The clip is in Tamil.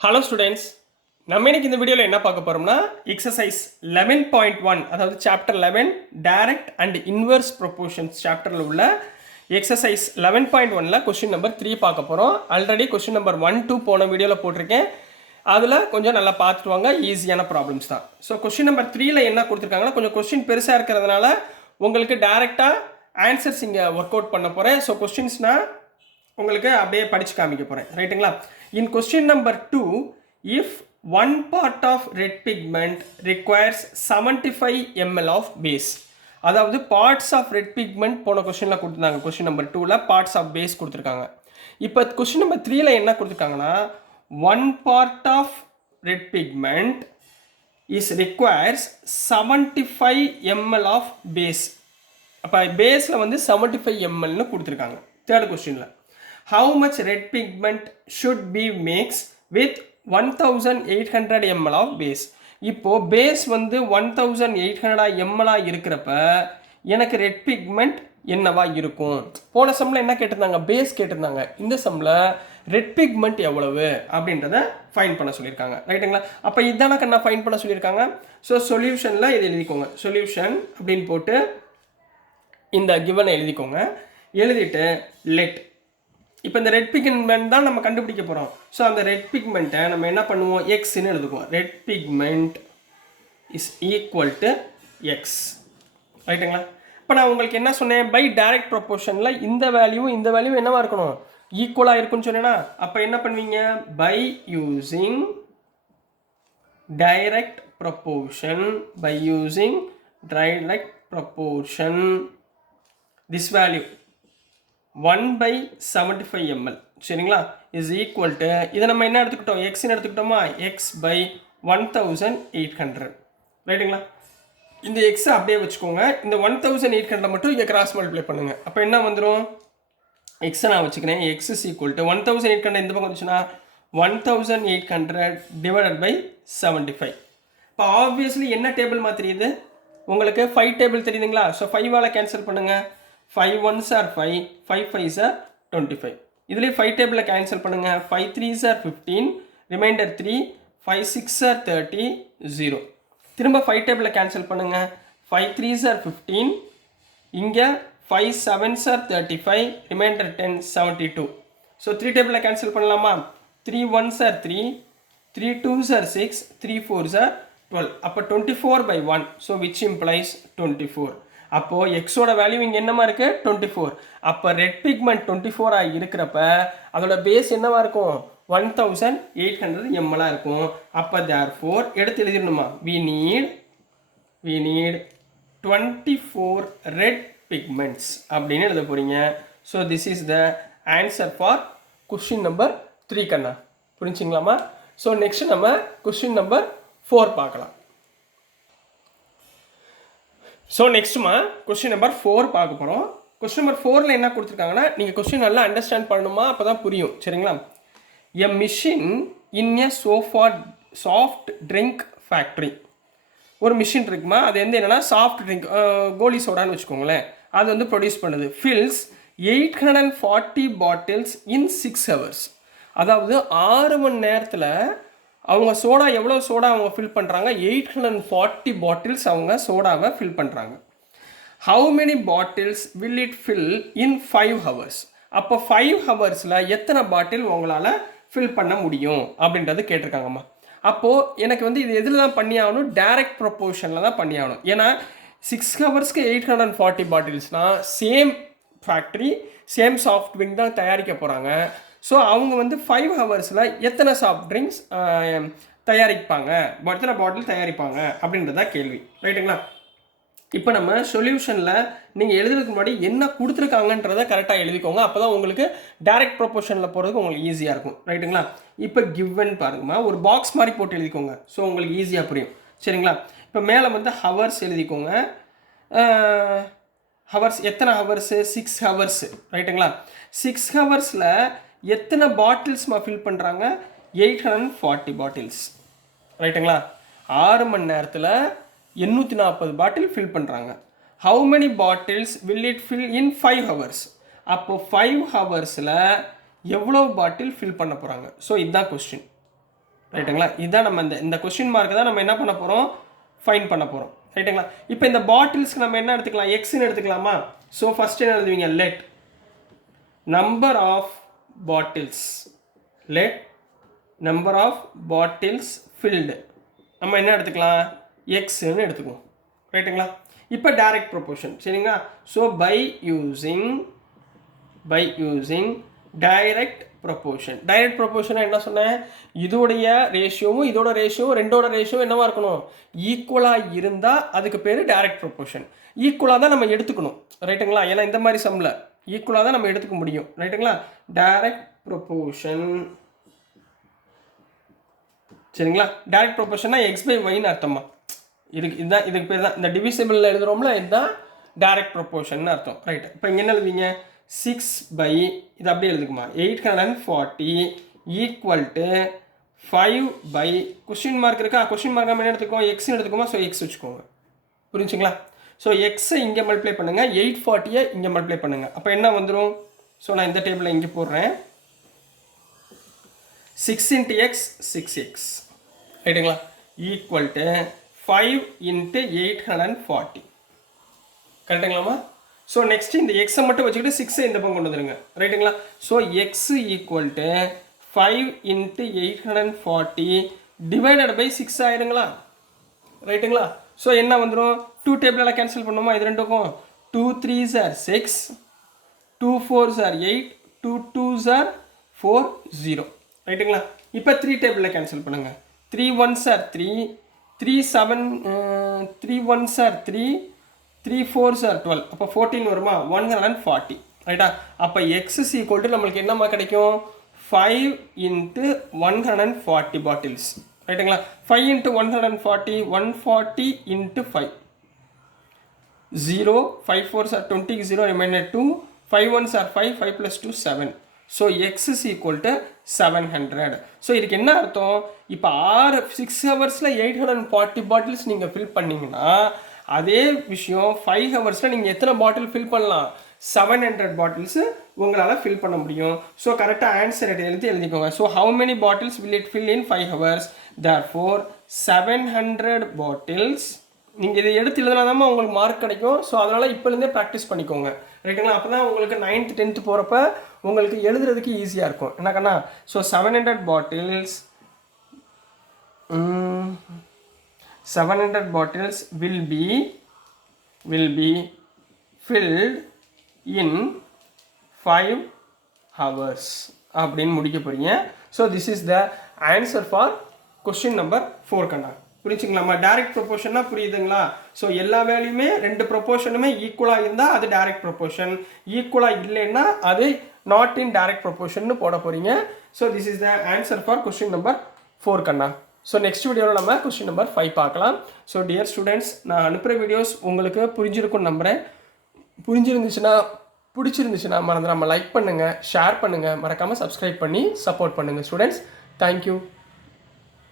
ஹலோ ஸ்டூடெண்ட்ஸ், நம்ம இன்னைக்கு இந்த வீடியோவில் என்ன பார்க்க போகிறோம்னா எக்ஸசைஸ் 11.1 அதாவது chapter 11 direct and inverse proportions சாப்டரில் உள்ள எக்ஸசைஸ் 11.1ல் கொஸ்டின் நம்பர் 3 பார்க்க போகிறோம். ஆல்ரெடி கொஸ்டின் நம்பர் 1, 2 போன வீடியோவில் போட்டிருக்கேன். அதில் கொஞ்சம் நல்லா பார்த்துட்டு வாங்க, ஈஸியான ப்ராப்ளம்ஸ் தான். ஸோ கொஸ்டின் நம்பர் 3ல் என்ன கொடுத்துருக்காங்கன்னா கொஞ்சம் கொஸ்டின் பெருசாக இருக்கிறதுனால உங்களுக்கு டைரெக்டாக ஆன்சர்ஸ் இங்கே ஒர்க் அவுட் பண்ண போகிறேன். ஸோ கொஸ்டின்ஸ்னால் உங்களுக்கு அப்படியே படித்து காமிக்க போகிறேன், ரைட்டுங்களா? In question number 2, if one part of red pigment requires 75 ml of base, அதாவது பார்ட்ஸ் ஆஃப் ரெட் பிக்மெண்ட் போன கொஸ்டினில் கொடுத்துருந்தாங்க. கொஸ்டின் நம்பர் 2ல் பார்ட்ஸ் ஆஃப் பேஸ் கொடுத்துருக்காங்க. இப்போ கொஸ்டின் நம்பர் 3ல் என்ன கொடுத்துருக்காங்கன்னா one part of red pigment is requires 75 ml of base. அப்போ பேஸில் வந்து 75 mlன்னு கொடுத்துருக்காங்க. தேர்ட் கொஸ்டினில் how much red pigment should be mixed with 1800 ml of base. இப்போ பேஸ் வந்து 1800 ml இருக்கிறப்ப எனக்கு ரெட் பிக்மெண்ட் என்னவா இருக்கும்? போன சம்மில் என்ன கேட்டிருந்தாங்க? பேஸ் கேட்டிருந்தாங்க. இந்த சம்மில் ரெட் பிக்மெண்ட் எவ்வளவு அப்படின்றத ஃபைன் பண்ண சொல்லியிருக்காங்க, ரைட்டுங்களா? அப்போ இதான கண்ணா ஃபைன் பண்ண சொல்லியிருக்காங்க. ஸோ சொல்யூஷனில் இது எழுதிக்கோங்க. சொல்யூஷன் அப்படின்னு போட்டு இந்த கிவனை எழுதிக்கோங்க. எழுதிட்டு லெட், இப்போ இந்த ரெட் பிக்மெண்ட் தான் நம்ம கண்டுபிடிக்க போகிறோம். ஸோ அந்த ரெட் பிக்மெண்ட்டை நம்ம என்ன பண்ணுவோம்? எக்ஸ்ன்னு எழுதுக்குவோம். Red pigment is equal to X, ரைட்டுங்களா? இப்போ நான் உங்களுக்கு என்ன சொன்னேன்? பை டைரக்ட் ப்ரொபோர்ஷனில் இந்த வேல்யூ என்னவா இருக்கணும்? ஈக்குவலாக இருக்குன்னு சொன்னேன்னா அப்போ என்ன பண்ணுவீங்க? By using direct proportion, this value 1/75 ml, சரிங்களா, இஸ் ஈக்குவல் டு இதை நம்ம என்ன எடுத்துக்கிட்டோம்? எக்ஸ்ன்னு எடுத்துக்கிட்டோமா? x/1800, ரைட்டுங்களா? இந்த எக்ஸை அப்படியே வச்சுக்கோங்க. இந்த 1800 மட்டும் இங்கே கிராஸ் மல்டிப்ளை பண்ணுங்க. அப்போ என்ன வந்துடும்? எக்ஸை நான் வச்சுக்கிறேன். எக்ஸ் இஸ் ஈக்குவல் டு 1800 இந்த பக்கம் வந்துச்சுன்னா 1800 டிவைடட் பை 75. இப்போ ஆப்வியஸ்லி என்ன டேபிள் மாற்றிடுது? உங்களுக்கு 5 டேபிள் தெரியுதுங்களா? ஸோ 5ஆல் கேன்சல் பண்ணுங்கள். 5 1s are 5, 5 5s are 25. இதுலேயே 5 டேபிளில் கேன்சல் பண்ணுங்கள். 5 3s are 15, reminder 3, 5 6s are 30, 0. திரும்ப 5 டேபிளில் கேன்சல் பண்ணுங்கள். 5 3s are 15, இங்கே 5 7s are 35, ரிமைண்டர் 10, 72. ஸோ 3 டேபிளில் கேன்சல் பண்ணலாமா? 3 1s are 3, 3 2s are 6, 3 4s are 12. அப்போ 24/1, ஸோ which implies 24. அப்போது எக்ஸோட வேல்யூ இங்கே என்னமா இருக்குது? 24. அப்போ ரெட் பிக்மெண்ட் 24 இருக்கிறப்ப அதோட பேஸ் என்னவா இருக்கும்? 1800 ml இருக்கும். அப்போ therefore எடுத்து எழுதிடணுமா? we need 24 ரெட் பிக்மெண்ட்ஸ் அப்படின்னு எழுத போகிறீங்க. So this is the answer for question number 3 கண்ணா. புரிஞ்சுங்களாமா? ஸோ நெக்ஸ்ட் நம்ம கொஸ்டின் நம்பர் 4 பார்க்கலாம். ஸோ நெக்ஸ்ட்டுமா கொஸ்டின் நம்பர் 4 பார்க்க போகிறோம். கொஸ்டின் நம்பர் 4ல் என்ன கொடுத்துருக்காங்கன்னா நீங்கள் கொஸ்டின் நல்லா அண்டர்ஸ்டாண்ட் பண்ணணுமா? அப்போ தான் புரியும், சரிங்களா? எ மிஷின் இன் எ சாஃப்ட் ட்ரிங்க் ஃபேக்ட்ரி. ஒரு மிஷின் இருக்குமா, அது வந்து என்னென்னா சாஃப்ட் ட்ரிங்க், கோலி சோடான்னு வச்சுக்கோங்களேன், அது வந்து ப்ரொடியூஸ் பண்ணுது. ஃபில்ஸ் 840 பாட்டில்ஸ் இன் 6 hours. அதாவது 6 மணி நேரத்தில் அவங்க சோடா எவ்வளோ சோடா அவங்க ஃபில் பண்ணுறாங்க? 840 பாட்டில்ஸ் அவங்க சோடாவை ஃபில் பண்ணுறாங்க. How many bottles will it fill in 5 hours? அப்போ 5 ஹவர்ஸில் எத்தனை பாட்டில் உங்களால் ஃபில் பண்ண முடியும் அப்படின்றது கேட்டிருக்காங்கம்மா. அப்போது எனக்கு வந்து இது எதில் தான் பண்ணி ஆகணும்? டைரக்ட் ப்ரொபோர்ஷனில் தான் பண்ணி ஆகணும். ஏன்னா 6 ஹவர்ஸ்க்கு 840 பாட்டில்ஸ்னால் same factory same soft drink தான் தயாரிக்க போகிறாங்க. ஸோ அவங்க வந்து 5 ஹவர்ஸில் எத்தனை சாஃப்ட் ட்ரிங்க்ஸ் தயாரிப்பாங்க, எத்தனை பாட்டில் தயாரிப்பாங்க அப்படின்றதா கேள்வி, ரைட்டுங்களா? இப்போ நம்ம சொல்யூஷனில் நீங்கள் எழுதுறதுக்கு முன்னாடி என்ன கொடுத்துருக்காங்கன்றதை கரெக்டாக எழுதிக்கோங்க. அப்போ தான் உங்களுக்கு டைரக்ட் ப்ரொபோர்ஷனில் போகிறதுக்கு உங்களுக்கு ஈஸியாக இருக்கும், ரைட்டுங்களா? இப்போ கிவன் பாருங்கம்மா, ஒரு பாக்ஸ் மாதிரி போட்டு எழுதிக்கோங்க. ஸோ உங்களுக்கு ஈஸியாக புரியும், சரிங்களா? இப்போ மேலே வந்து ஹவர்ஸ் எழுதிக்கோங்க. ஹவர்ஸ் எத்தனை ஹவர்ஸு? 6 ஹவர்ஸு, ரைட்டுங்களா? 6 ஹவர்ஸில் எத்தனை பாட்டில்ஸ்மா ஃபில் பண்ணுறாங்க? 840 பாட்டில்ஸ், ரைட்டுங்களா? 6 மணி நேரத்தில் 840 பாட்டில் ஃபில் பண்ணுறாங்க. How many bottles will it fill in 5 hours? அப்போ 5 ஹவர்ஸில் எவ்வளோ பாட்டில் ஃபில் பண்ண போகிறாங்க? ஸோ இதுதான் கொஸ்டின். ரைட்டுங்களா? இதுதான் நம்ம இந்த கொஸ்டின் மார்க் தான் நம்ம என்ன பண்ண போகிறோம், ஃபைன் பண்ண போகிறோம். ரைட்டுங்களா? இப்போ இந்த பாட்டில்ஸ்க்கு நம்ம என்ன எடுத்துக்கலாம், எக்ஸ்ன்னு எடுத்துக்கலாமா? ஸோ ஃபஸ்ட் என்ன எழுதுவீங்க, let number of bottles, let number of bottles filled நம்ம என்ன எடுத்துக்கலாம், எக்ஸ்ன்னு எடுத்துக்குவோம். ரைட்டுங்களா? இப்போ டைரக்ட் ப்ரொபோர்ஷன் சரிங்களா? So by using direct proportion. Direct ப்ரொபோர்ஷனாக என்ன சொன்னேன், இதோடைய ரேஷியோவும் இதோட ரேஷியோவும் ரெண்டோட ரேஷியோ என்னவா இருக்கணும், ஈக்குவலாக இருந்தால் அதுக்கு பேர் டைரக்ட் ப்ரொபோர்ஷன். ஈக்குவலாக தான் நம்ம எடுத்துக்கணும். ரைட்டுங்களா? ஏன்னா இந்த மாதிரி சம்மில் ஈக்குவலாக தான் நம்ம எடுத்துக்க முடியும். ரைட்டுங்களா? டைரக்ட் ப்ரொபோர்ஷன் சரிங்களா? டைரக்ட் ப்ரொபோர்ஷன்னா எக்ஸ் பை ஒய்னு அர்த்தமா, இதுக்கு பேர் தான் இந்த டிவிசிபிளில் எழுதுகிறோம்ல, இதுதான் டைரக்ட் ப்ரொபோர்ஷன் அர்த்தம். ரைட். இப்போ இங்கே என்ன எழுதுவீங்க, 6 இது அப்படியே எழுதுக்குமா, 840 ஈக்குவல் டு 5 கொஸ்டின் மார்க் இருக்கா, கொஸ்டின் மார்க் நம்ம என்ன எடுத்துக்கோம், எக்ஸ்ன்னு எடுத்துக்கோமா, ஸோ எக்ஸ் வச்சுக்கோங்க. புரிஞ்சுங்களா? ஸோ எக்ஸை இங்கே மல்டிப்ளை பண்ணுங்கள், 840 இங்கே மல்டிப்ளை பண்ணுங்கள். அப்போ என்ன வந்துடும், ஸோ நான் இந்த டேபிளில் இங்கே போடுறேன், 6 × x 6x ரைட்டுங்களா, ஈக்குவல் டு 5 × 840 கரெக்டுங்களாமா? ஸோ நெக்ஸ்ட் இந்த எக்ஸை மட்டும் வச்சுக்கிட்டு 6 இந்த பக்கம் கொண்டு வந்துருங்க. ரைட்டுங்களா? ஸோ எக்ஸ் ஈக்குவல் டு 5 × 840 டிவைடட் பை 6 ஆயிருங்களா? ரைட்டுங்களா? ஸோ என்ன வந்துடும், 2 டேபிளால் கேன்சல் பண்ணுமா, இது ரெண்டுக்கும் 2 3s are 6, 2 4s are 8, 2 2s are 4 0. ரைட்டுங்களா? இப்போ 3 டேபிளில் கேன்சல் பண்ணுங்கள், 3 1s are 3, 3 1s are 3, 3 4s are 12, அப்போ 14 வருமா, 140. ரைட்டா? அப்போ எக்ஸ் இஸ் ஈக்குவல் டு நம்மளுக்கு என்னமா கிடைக்கும், 5 × 140 பாட்டில்ஸ். ரைட்டுங்களா? 5 × 140, 140 × 5, 0, 5 4s are 20, 0 remainder 2, 5 1s are 5, 5 plus 2 7. So X is equal to 700. So இதுக்கு என்ன அர்த்தம், இப்போ 6 ஹவர்ஸில் 840 பாட்டில்ஸ் நீங்கள் ஃபில் பண்ணிங்கன்னா, அதே விஷயம் 5 ஹவர்ஸில் நீங்கள் எத்தனை பாட்டில் ஃபில் பண்ணலாம், 700 பாட்டில்ஸு உங்களால் ஃபில் பண்ண முடியும். ஸோ கரெக்டாக ஆன்சர் எழுதிக்கோங்க. So how many bottles will it fill in 5 hours, therefore 700 bottles. நீங்கள் இதை எடுத்து எழுதுனாதான் உங்களுக்கு மார்க் கிடைக்கும். ஸோ அதனால் இப்போலேருந்தே ப்ராக்டிஸ் பண்ணிக்கோங்க. ரைட்டுங்களா? அப்போ தான் உங்களுக்கு 9th 10th போகிறப்ப உங்களுக்கு எழுதுறதுக்கு ஈஸியாக இருக்கும். என்னக்கண்ணா, so 700 bottles 700 bottles will be filled in 5 hours அப்படின்னு முடிக்க போறீங்க. So this is the answer for question number 4 கண்ணா. புரிஞ்சுங்களாமா? டைரக்ட் ப்ரொபோர்ஷன்னா புரியுதுங்களா? ஸோ எல்லா வேல்யூமே 2 ப்ரொபோர்ஷனுமே ஈக்குவலாக இருந்தால் அது டைரக்ட் ப்ரொபோர்ஷன், ஈக்குவலாக இல்லைன்னா அது நாட் இன் டைரக்ட் ப்ரொபோர்ஷன் போட போகிறீங்க. So this is the answer for question number 4 கண்ணா. ஸோ நெக்ஸ்ட் வீடியோவில் நம்ம கொஸ்டின் நம்பர் 5 பார்க்கலாம். ஸோ டியர் ஸ்டூடெண்ட்ஸ், நான் அனுப்புகிற வீடியோஸ் உங்களுக்கு புரிஞ்சிருக்கும்னு நம்புகிறேன். பிடிச்சிருந்துச்சுன்னா மறந்துடாமல் லைக் பண்ணுங்கள், ஷேர் பண்ணுங்கள், மறக்காமல் சப்ஸ்கிரைப் பண்ணி சப்போர்ட் பண்ணுங்கள் ஸ்டூடெண்ட்ஸ். தேங்க்யூ.